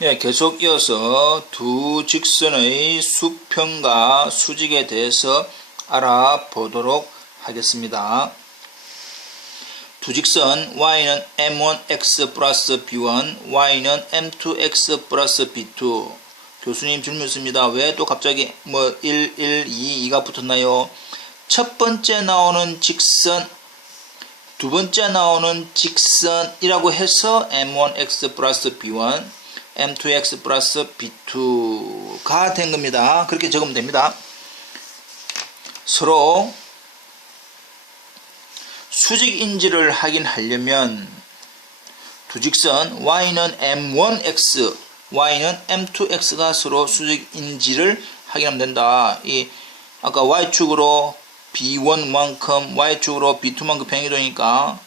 네, 계속 이어서 두 직선의 수평과 수직에 대해서 알아보도록 하겠습니다. 두 직선 y는 m1x 플러스 b1, y는 m2x 플러스 b2. 교수님 질문 있습니다. 왜 또 갑자기 뭐 1, 1, 2, 2가 붙었나요? 첫 번째 나오는 직선, 두 번째 나오는 직선이라고 해서 m1x 플러스 b1, m2x 플러스 b2가 된 겁니다. 그렇게 적으면 됩니다. 서로 수직 인지를 확인하려면 두 직선 y는 m1x, y는 m2x가 서로 수직 인지를 확인하면 된다. 이 아까 y축으로 b1만큼 y축으로 b2만큼 평행이동이니까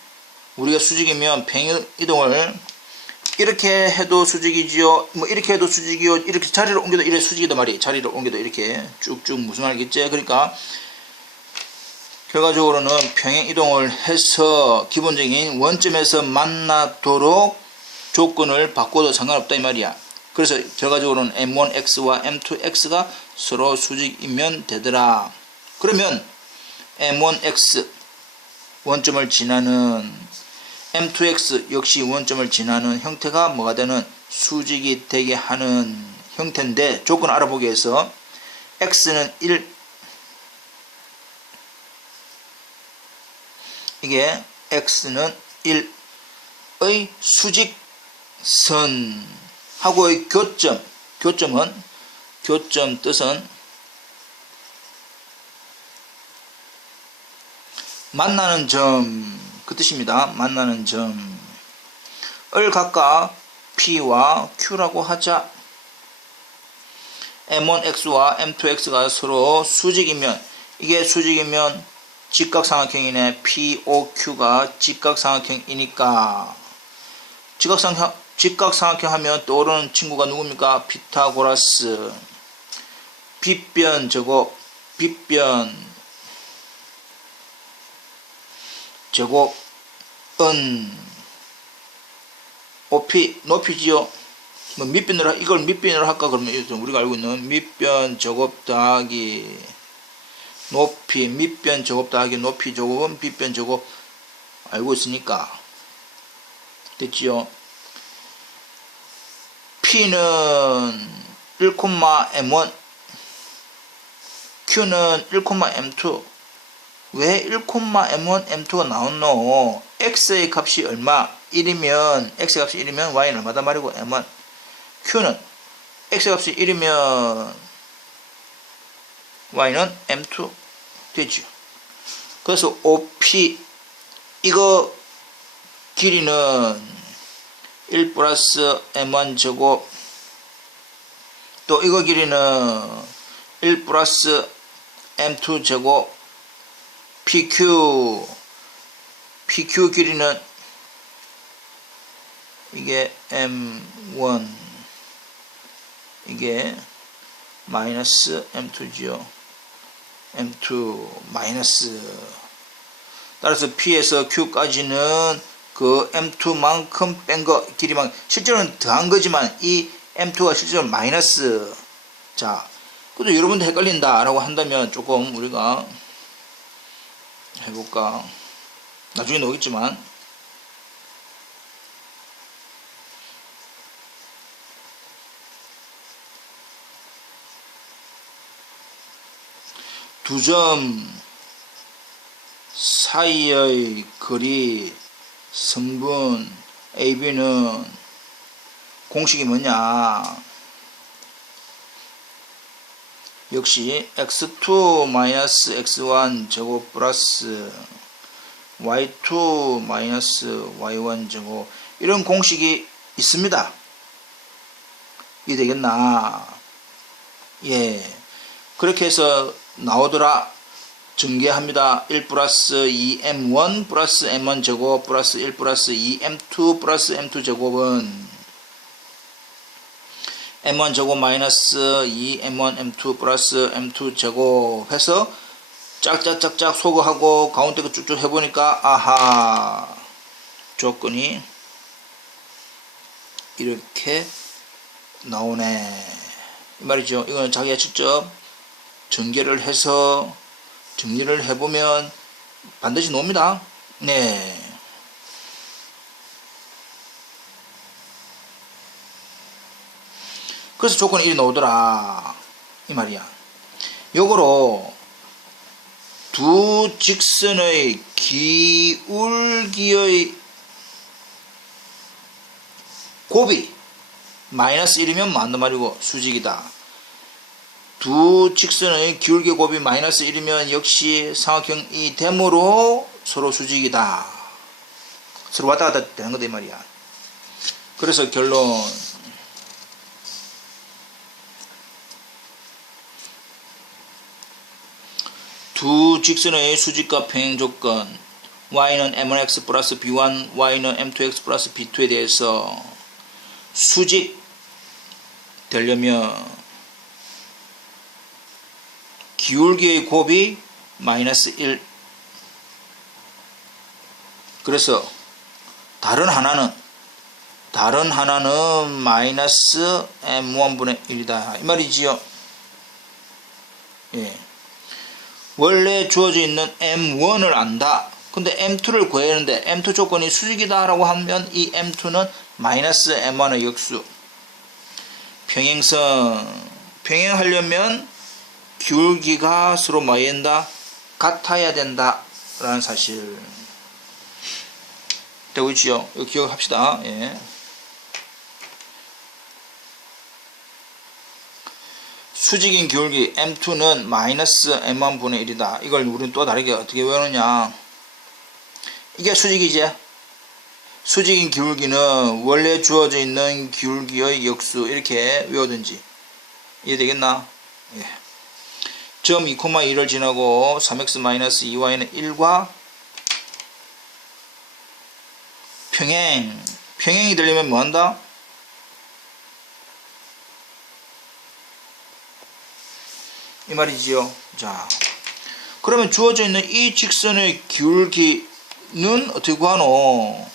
우리가 수직이면 평행이동을 이렇게 해도 수직이지요. 뭐 이렇게 해도 수직이요. 이렇게 자리를 옮겨도 이래 수직이다 말이. 자리를 옮겨도 이렇게 쭉쭉 무슨 말이겠지? 그러니까 결과적으로는 평행 이동을 해서 기본적인 원점에서 만나도록 조건을 바꿔도 상관없다 이 말이야. 그래서 결과적으로는 m1x와 m2x가 서로 수직이면 되더라. 그러면 m1x 원점을 지나는 m2x 역시 원점을 지나는 형태가 뭐가 되는 수직이 되게 하는 형태인데 조건 알아보기 위해서 x는 1 이게 x는 1의 수직선하고의 교점. 교점은 교점 뜻은 만나는 점 그 뜻입니다. 만나는 점 을 각각 P와 Q라고 하자. M1X와 M2X가 서로 수직이면 이게 수직이면 직각삼각형이네. POQ가 직각삼각형이니까 직각삼각 직각삼각형 하면 떠오르는 친구가 누굽니까? 피타고라스 빗변 제곱 빗변 제곱 은 높이 높이지요. 뭐 밑변으로 이걸 밑변으로 할까 그러면 우리가 알고 있는 밑변 제곱 더하기 높이 밑변 제곱 더하기 높이 제곱은 빗변 제곱 알고 있으니까 됐지요. P는 1,m1 Q는 1,m2 왜 1,m1, m2가 나왔노? x의 값이 얼마? 1이면 x의 값이 1이면 y는 얼마다 말이고 m1 q는 x의 값이 1이면 y는 m2 되죠. 그래서 OP 이거 길이는 1 플러스 m1 제곱 또 이거 길이는 1 플러스 m2 제곱 PQ PQ 길이는 이게 M1 이게 마이너스 M2지요. M2 마이너스. 따라서 P에서 Q까지는 그 M2만큼 뺀 거 길이만. 실제로는 더한 거지만 이 M2가 실제로 마이너스. 자 그래도 여러분도 헷갈린다 라고 한다면 조금 우리가 해볼까? 나중에 나오겠지만. 두 점 사이의 거리 성분 AB는 공식이 뭐냐 역시 x2 마이너스 x1 제곱 플러스 y2 마이너스 y1 제곱 이런 공식이 있습니다. 이 되겠나? 예. 그렇게 해서 나오더라. 전개합니다. 1 플러스 2m1 플러스 m1 제곱 플러스 1 플러스 2m2 플러스 m2 제곱은 m1 제곱 마이너스 2m1 m2 플러스 m2 제곱 해서 짝짝짝짝 소거하고 가운데 거 쭉쭉 해보니까 아하 조건이 이렇게 나오네. 이 말이죠. 이거는 자기가 직접 전개를 해서 정리를 해보면 반드시 나옵니다. 네. 그래서 조건이 이리 나오더라. 이 말이야. 요거로 두 직선의 기울기의 곱이 마이너스 1이면 맞는 말이고 수직이다. 두 직선의 기울기 곱이 마이너스 1이면 역시 삼각형이 되므로 서로 수직이다. 서로 왔다 갔다 되는 거다 이 말이야. 그래서 결론 두 직선의 수직과 평행 조건 y는 m1x 플러스 b1, y는 m2x 플러스 b2에 대해서 수직 되려면 기울기의 곱이 마이너스 1 그래서 다른 하나는 다른 하나는 마이너스 m1분의 1이다. 이 말이지요. 예. 원래 주어져 있는 m1을 안다 근데 m2를 구해야하는데 m2 조건이 수직이다 라고 하면 이 m2는 마이너스 m1의 역수 평행선 평행하려면 기울기가 서로 뭐야 된다? 같아야 된다 라는 사실 되고? 이거 기억합시다 예. 수직인 기울기 m2는 마이너스 m1분의 1이다 이걸 우리는 또 다르게 어떻게 외우느냐 이게 수직이지 수직인 기울기는 원래 주어져 있는 기울기의 역수 이렇게 외우든지 이해되겠나? 예. 점 2,2를 지나고 3x-2y는 1과 평행 평행이 되려면 뭐한다? 이 말이지요. 자, 그러면 주어져 있는 이 직선의 기울기는 어떻게 구하노?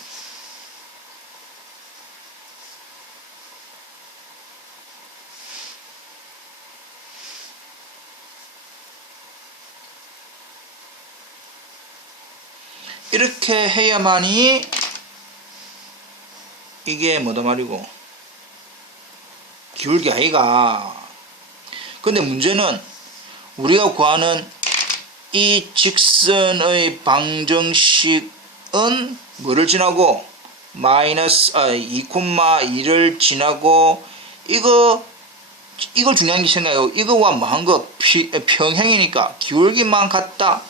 이렇게 해야만이 이게 뭐다 말이고 기울기 아이가 근데 문제는 우리가 구하는 이 직선의 방정식은 뭐를 지나고 마이너스 아, 2,2를 지나고 이거 이걸 중요한 게 생각해요. 이거와 뭐한 거 평행이니까 기울기만 같다.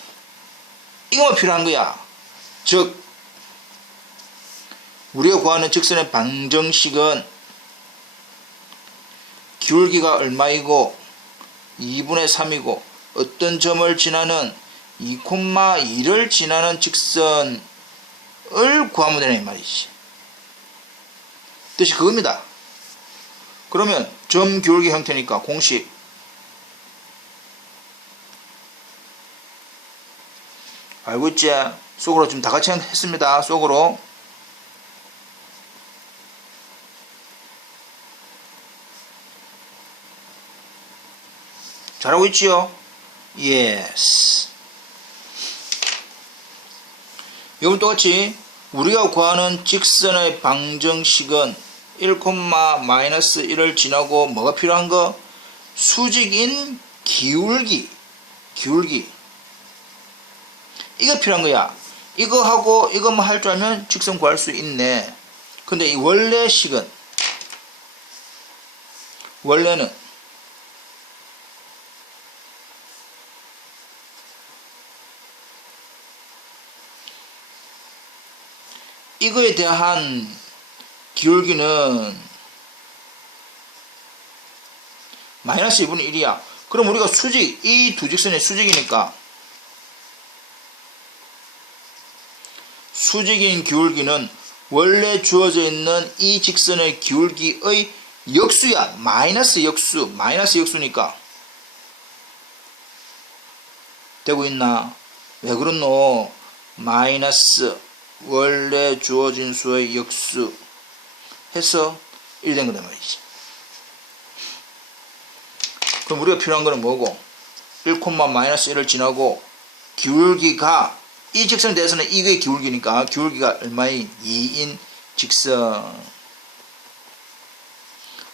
이거만 필요한 거야. 즉 우리가 구하는 직선의 방정식은 기울기가 얼마이고 2분의 3이고 어떤 점을 지나는 2,2를 지나는 직선을 구하면 되는 말이지. 뜻이 그겁니다. 그러면 점 기울기 형태니까 공식 알고 있지? 속으로 지금 다 같이 했습니다. 속으로 잘하고 있지요? Yes. 이건 똑같이 우리가 구하는 직선의 방정식은 1, 마이너스 1을 지나고 뭐가 필요한 거? 수직인 기울기. 기울기. 이거 필요한 거야. 이거 하고 이거만 할 줄 알면 직선 구할 수 있네. 근데 이 원래 식은 원래는 이거에 대한 기울기는 마이너스 2분의 1이야. 그럼 우리가 수직, 이 두 직선의 수직이니까 수직인 기울기는 원래 주어져 있는 이 직선의 기울기의 역수야. 마이너스 역수. 마이너스 역수니까. 되고 있나? 왜 그렇노? 마이너스 원래 주어진 수의 역수 해서 1된 거단 말이지. 그럼 우리가 필요한 거는 뭐고? 1, 마이너스 1을 지나고 기울기가 이 직선에 대해서는 이거의 기울기니까 기울기가 얼마인 2인 직선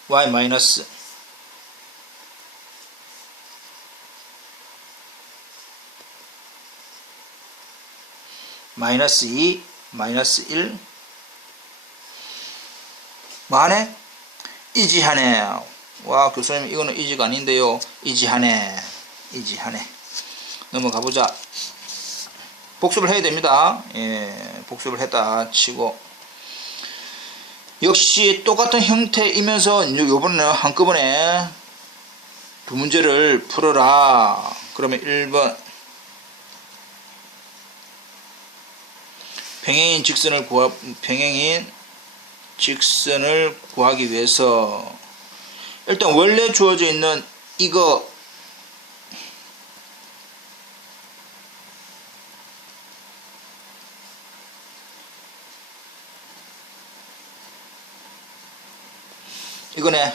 y 마이너스 마이너스 2 마이너스 1 뭐하네? 이지하네. 와 교수님 이거는 이지가 아닌데요. 이지하네. 이지하네. 넘어가 보자. 복습을 해야 됩니다. 예, 복습을 했다 치고. 역시 똑같은 형태이면서 이제 요번에는 한꺼번에 두 문제를 풀어라. 그러면 1번 평행인 직선을 구하 평행인 직선을 구하기 위해서 일단 원래 주어져 있는 이거 이거네.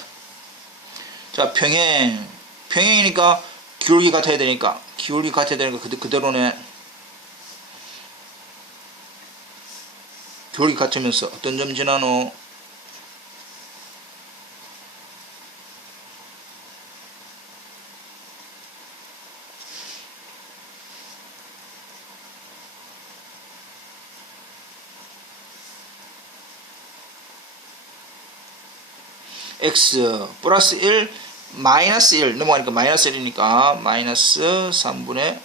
자, 평행. 평행이니까 기울기 같아야 되니까. 기울기 같아야 되니까 그대, 그대로네. 기울기 같으면서 어떤 점 지나노? x 플러스 1 마이너스 1 넘어가니까 마이너스 1이니까 마이너스 3분의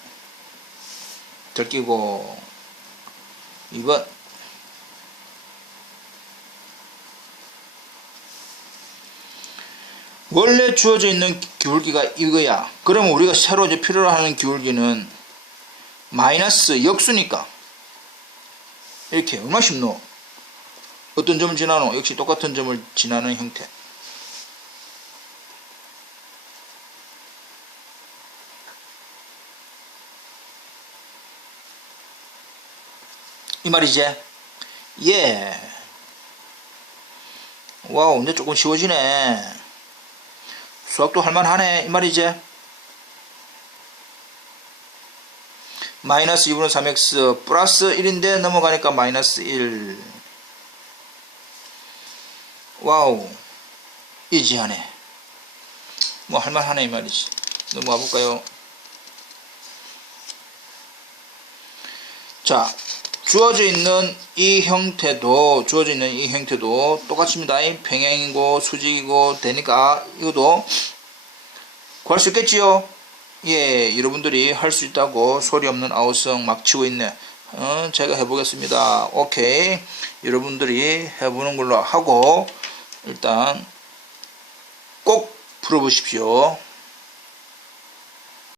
들끼고 2번 원래 주어져 있는 기울기가 이거야 그러면 우리가 새로 이제 필요로 하는 기울기는 마이너스 역수니까 이렇게 얼마 쉽노 어떤 점을 지나노 역시 똑같은 점을 지나는 형태 이 말이지? 예. 와우, 이제 조금 쉬워지네. 수학도 할만하네. 이 말이지? 마이너스 2분의 3x 플러스 1인데 넘어가니까 마이너스 1. 와우. 이지하네. 뭐 할만하네 이 말이지. 넘어가 볼까요? 자, 주어져 있는 이 형태도 주어져 있는 이 형태도 똑같습니다. 평행이고 수직이고 되니까 이것도 구할 수 있겠지요. 예, 여러분들이 할 수 있다고 소리 없는 아우성 막 치고 있네. 어, 제가 해보겠습니다. 오케이. 여러분들이 해보는 걸로 하고 일단 꼭 풀어보십시오.